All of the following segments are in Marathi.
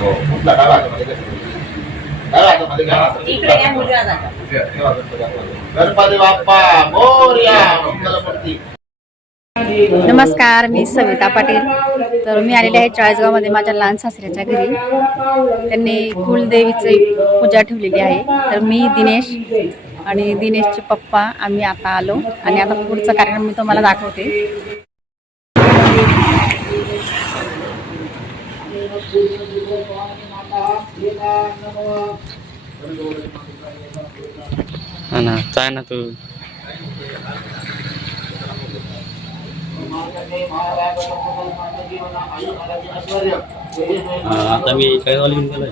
हो कुठला डावा हातामध्ये घ्या. डावा हातामध्ये घ्या. इकडे घ्या मुलगा दादा. गणपती बाप्पा मोरया मंगलमूर्ती. नमस्कार, मी सविता पाटील. तर मी आलेले आहे चाळीसगावमध्ये माझ्या लहान सासऱ्याच्या घरी. त्यांनी कुलदेवीची पूजा ठेवलेली आहे. तर मी दिनेश आणि दिनेशचे पप्पा आम्ही आता आलो आणि आता पुढचा कार्यक्रम मी तुम्हाला दाखवते. ना चाय ना तू आता मी काय वाली घेऊन गेलोय.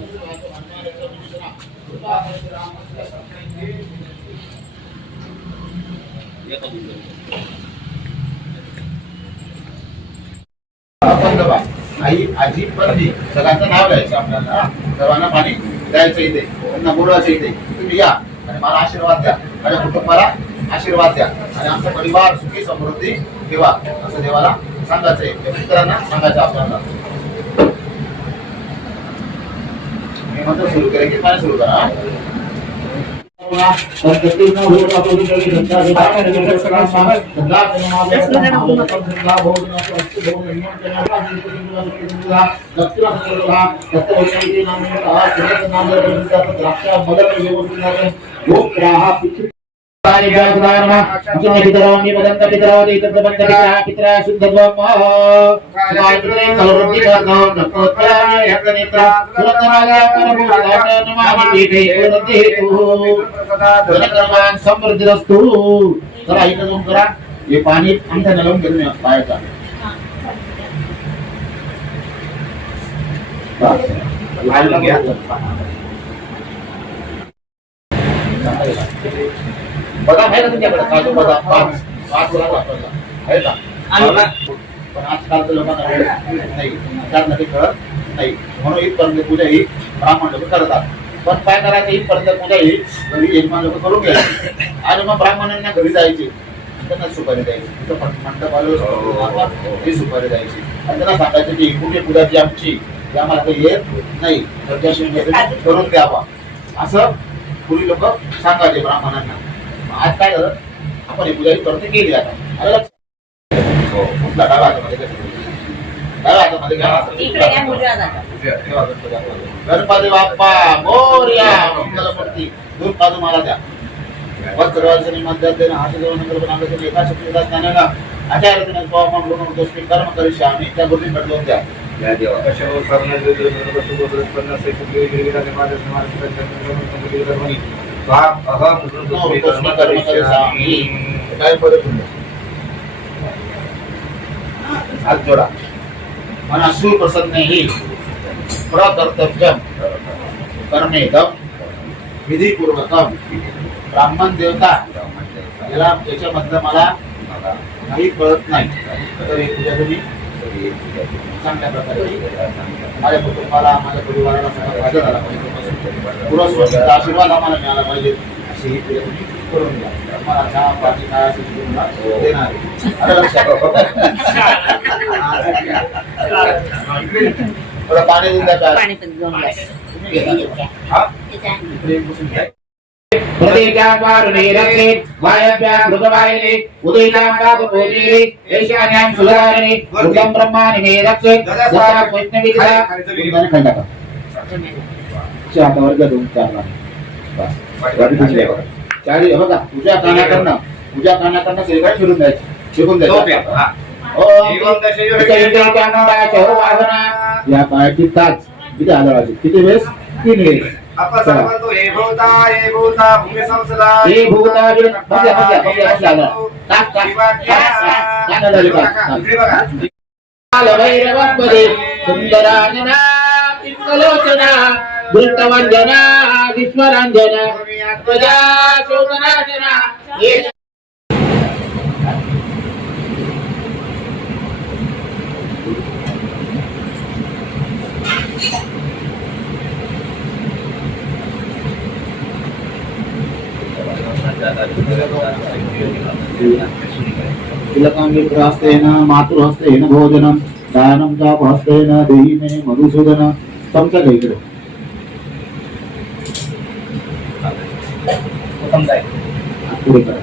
आई आजी पत्नी सगळ्यांचं नाव द्यायचं आपल्याला. सर्वांना पाणी द्यायचं इथे, त्यांना बोलवायचं इथे. तुम्ही या आणि मला आशीर्वाद द्या, माझ्या कुटुंबाला आशीर्वाद द्या आणि आमचा परिवार सुखी समृद्धी ठेवा असं देवाला सांगायचंय. मित्रांना सांगायचं आपल्याला. मी म्हणतो सुरू करेल की काय सुरू करा. समृद्धी असतो. चला इथं जाऊन करा. हे पाणी आमच्या नळून घेऊन पाहायचा. बदाम आहे का तुमच्याकडे? काजू बदाम 5 आहे का? पण आजकालच्या लोकांना वेळ नाही, त्यांना ते कळत नाही. म्हणून इथपर्यंत पूजा ही ब्राह्मण लोक करतात. पण काय करायचं, इथपर्यंत पूजा ही घरी यजमान लोक करून घ्यायची आणि मग ब्राह्मणांना घरी जायचे, त्यांना सुपारी द्यायची. तिथं मंडप आलो ही सुपारी द्यायची आणि त्यांना सांगायचं की कुठे पूजा जी आमची ती आम्हाला काही येत नाही, करून द्यावा असं पूर्वी लोक सांगायचे ब्राह्मणांना. आज काय झालं, आपण ही पूजा करते केली. आता कुठला डावा हातामध्ये घ्या. डावा हातामध्ये घ्या. इकडे घ्या मुलगा दादा. गणपती बाप्पा मोरया मंगलमूर्ती. दूर बाजू मला द्या. वस्त्रवासनी मध्यात हाती देऊन नंतर बनावले एका शक्तीला ज्ञानाला आचार्यने स्वाम लोकमतो स्वीट कर्म करिष्यामी. त्या गोष्टी घडवून द्या. या देवा कशावर करणे देव पन्नास सेकंद गिरगिराने माझ्या समाज बाप अहम कर्म करिष्यामी. काय पडत नाही. हात जोडा. मना सुप्रसन्नेहि प्रकर्तव्यम कर्मेदम विधिपूर्वकम. ब्राह्मण देवता याला याच्यामधलं मला काही कळत नाही, तर ही पूजा तुम्ही चांगल्या प्रकारे माझ्या कुटुंबाला माझ्या परिवाराला फायदा झाला पाहिजे, पुरस्कार आशीर्वाद आम्हाला मिळाला पाहिजे अशी ही पूजा तुम्ही करून द्या. मला चहा पाणी काय असेल तुम्हाला देणार आहे. लक्षात थोडं पाणी देऊन द्या. पाणी पण घेऊन घ्या. तुम्ही घेता हा इकडे बसून घ्या. पूजा कानाकडनं सगळीकडे फिरून द्यायची, शिकून द्यायचं. या पायाची ताच किती आदळाची, किती वेळेस? 3 वेळेस. सुंदरांजना पिंगलोचना दृष्टवंजना विश्वरांजना प्रजा शोभनाजना. तिलकामित्र हस्तेन मातृहस्तेन भोजनं दानं चापहस्तेन देहि मे मधुसूदन. चमचा घ्या इकडे. पुढे करा.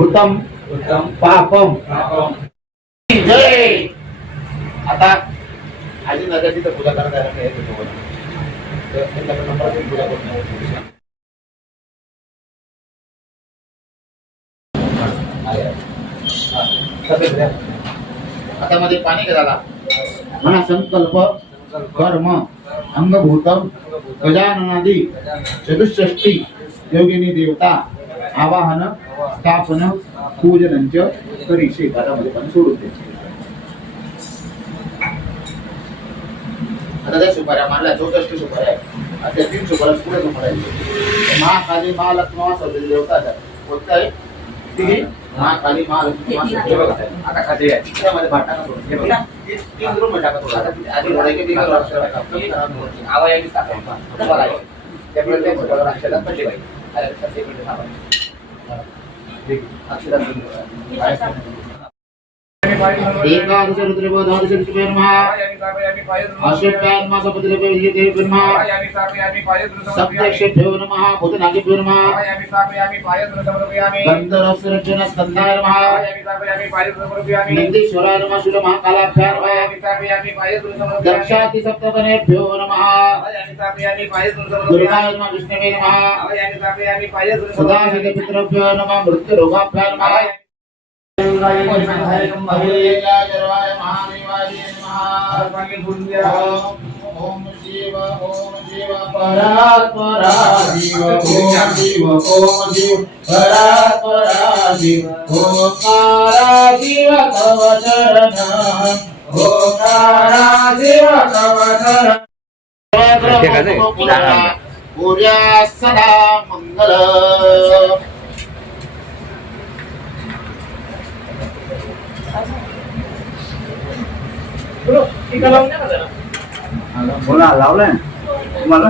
उत्तम पापम जय. आता आजी नगर तिथं पूजा करता येणार नाही त्याच्यावर. तर त्यांच्याकडे नंबर देऊन पूजा करून घ्या. हातामध्ये पाणी घाला. म्हणा संकल्प कर्म अंगभूतम गजाननादी चतुष्षष्टी योगिनी देवता आवाहन स्थापन पूजनंच करीशे. हातामध्ये पाणी सोडून दे. आता त्या सुपाऱ्या मारल्या 64 सुपाऱ्या आहेत. त्या 3 सुपाऱ्या पुढे समोरायचे. महाकाली महालक्ष्मी महासरस्वती देवता कोणता आहे ती महाकाली महालक्ष्मी महासरस्वती बघा. आता खाली आहे त्यामध्ये भाटा करून हे बघा 3 रूम टाका. थोडा आधी घोड्याचे बिगर अक्षर टाका. आवायाने टाका. बघा त्या प्रत्येक सुपाऱ्यावर अक्षरात पडले पाहिजे. अरे सत्य मिनिट थांबा. ठीक अक्षरात एकादश रुद्रबोधादश नमः अष्टादश सपतिरेभ्यो नमः सप्तशेभ्यो नमः भूतनागेभ्यो नमः गंधर्वसुरजन स्कंधाय नमः नंदीश्वराय नमः शूलमहाकालाभ्यां नमः दक्षाति सप्तगणेभ्यो नमः दुर्गाय नमः विष्णवे नमः सदाशिवपितृभ्यो नमः मृत्युरोगाभ्यां नमः ओम शिव परात्परा शिव ओम शिव परात्परा शिव ओंकारा शिव तव चरण ओंकारा शिव तव चरण पूर्या सदा मंगल. बोला लावलंय तुम्हाला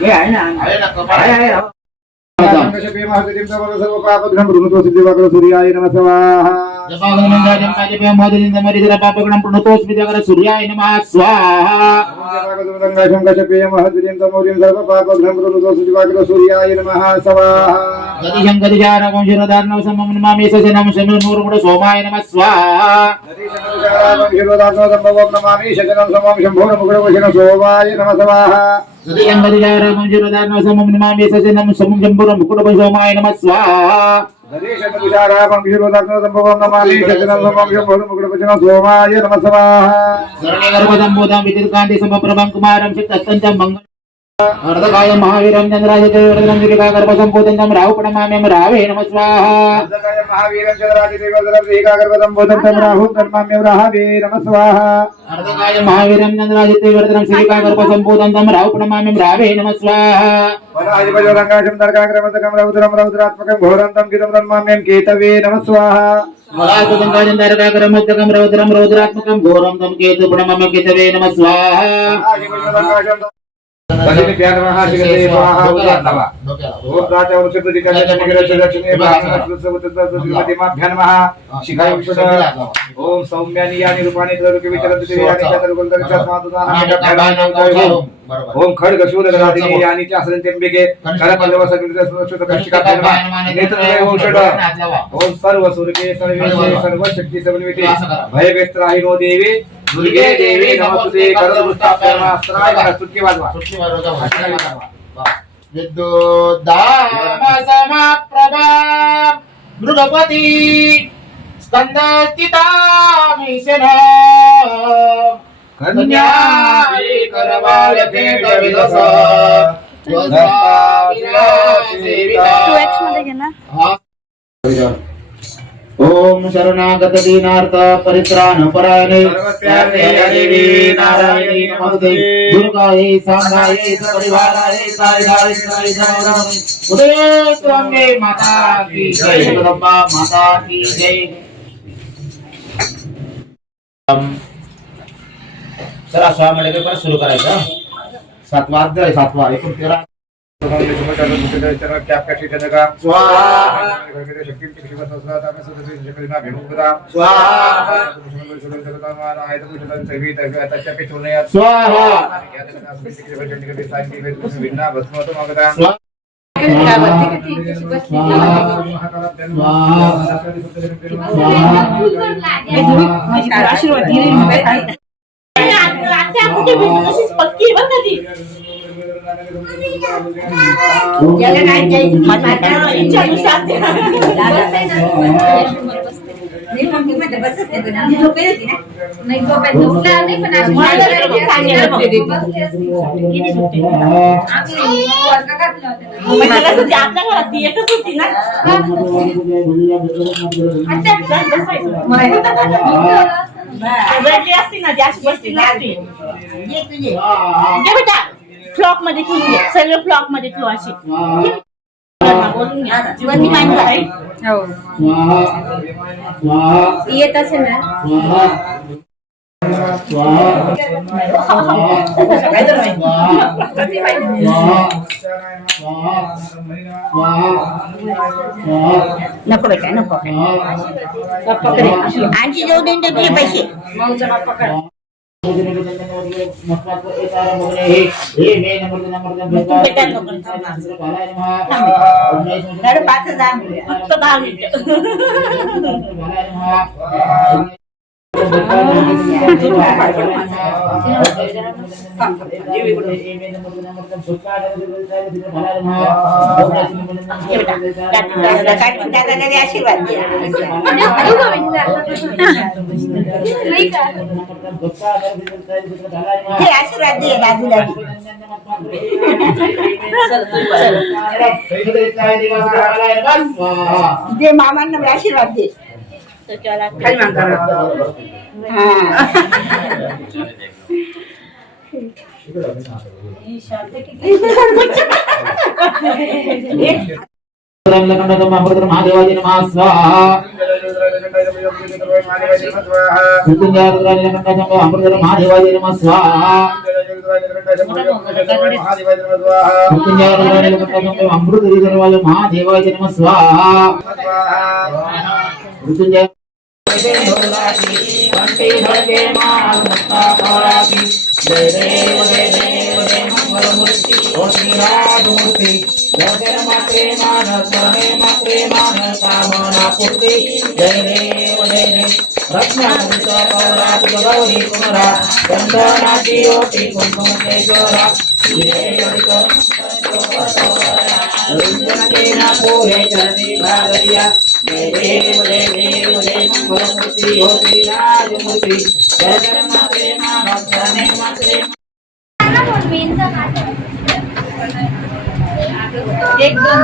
हे आहे ना आहे सर्व पापघ्न प्रणतो सिद्धिवाकर सूर्याय नमः स्वाहा सूर्याय नमः स्वाहा शंकशपेय महद्विजयंत मौर्यं सर्व पापघ्न प्रणतो सिद्धिवाकर सूर्याय नमः स्वाहा गति शंकरि जारकं शिरोधारणं समं नमामि सजनं शमिर्मूर्मुड सोमाय नमः स्वाहा नदी शंकराचार्यं शिरोधारणं संभवं नमामि सजनं समं शंभोर्मुकुटवशनं सोमाय नमः स्वाहा गति शंकरि जारकं शिरोधारणं समं नमामि सजनं समं शंभोर्मुकुटवशनं सोमाय नमः स्वाहा नदी शंकराचार्यं शिरोधारणं संभवं नमामि सजनं समं शंभोर्मुकुटवशनं सोमाय नमः स्वाहा शरणे गर्भसंभूतं विद्युत्कान्ति समप्रभं कुमारं चित्तत्यन्तं मंगल अर्धकाय महावीरं चंद्राजिते वर्धनं दिलिका गर्भसंभूतं राहुपणमाम्यं रावे नमः स्वाहा अर्धकाय महावीरं चंद्राजिते वर्धनं दिलिका गर्भसंभूतं राहुपणमाम्यं रावे नमः स्वाहा अर्धकाय महावीरं चंद्राजिते वर्धनं दिलिका गर्भसंभूतं राहुपणमाम्यं रावे नमः स्वाहा वराजिपजोरंगाशं दर्गाग्रमतकं रौद्रं रौद्रात्मकं घोरन्तं गीतं तन्माम्यं केतवे नमः स्वाहा वराजुदंगाजं दर्गाग्रमतकं रौद्रं रौद्रात्मकं घोरं तं केतुपणमाम्यं केतवे नमः स्वाहा वराजिपजोरंगाशं तदिनि प्यारमः शिगते स्वाहा उदात्तवा ओम प्रातः वृषभ दिकाले नमः लक्ष्मी प्रतिमाभ्यां नमः शिखाय विष्णु ओम सौम्यानि यानि रूपाणि तदरुके विचरन्ति दिव्यानि चतुर्गुणदर्शनात्मादुदानं ओम खड्ग शूलगदादिनि यानि च असरन्त्यम्बिके करपल्लव सकृत कक्षिका नमः नेत्रवे ओम षड ओम सर्व सूर्ये सर्वेशे सर्वशक्ति समन्विते भयवेत्राहिनो देवी दुर्गे देवी नमस्ते करदुष्टाप्यमास्त्राय सुट्टी वाजवा विद्युद्दाम समप्रभा मृगपति स्कंदस्थितामीशन कन्याये करवालते कविदस 2x मध्ये घे ना. ओम शरणागत दीनार्थ परित्राण परायणे देवी नारायणी नमस्ते दुर्गायै सांगायै परिवारायै साईधाय साईधाय उदय त्वंगे माता की जय जगदंबा माता की जय. चला 6 मिनिटे पण सुरू करायचं. 7वा अध्याय 7वा एकूण 13 फ्लॉक मध्ये ठेवून घ्या, सर्व फ्लॉक मध्ये ठेवू अशी बोलून घ्या. जीवन माहिती आहे हो येत असेल ना. नको बेटा नको आणखी जाऊ देईन तुझे पैसे बेटा नको 5,000 फक्त 10 मिनिटं आशीर्वाद आशीर्वाद दे दादूला दे मामांना आशीर्वाद दे खाली मान करा. महादेवाजी नमः स्वाहा महादेवाजी नमः स्वाहा महादेवाजी नमः स्वाहा मृत्युंजय एक दोन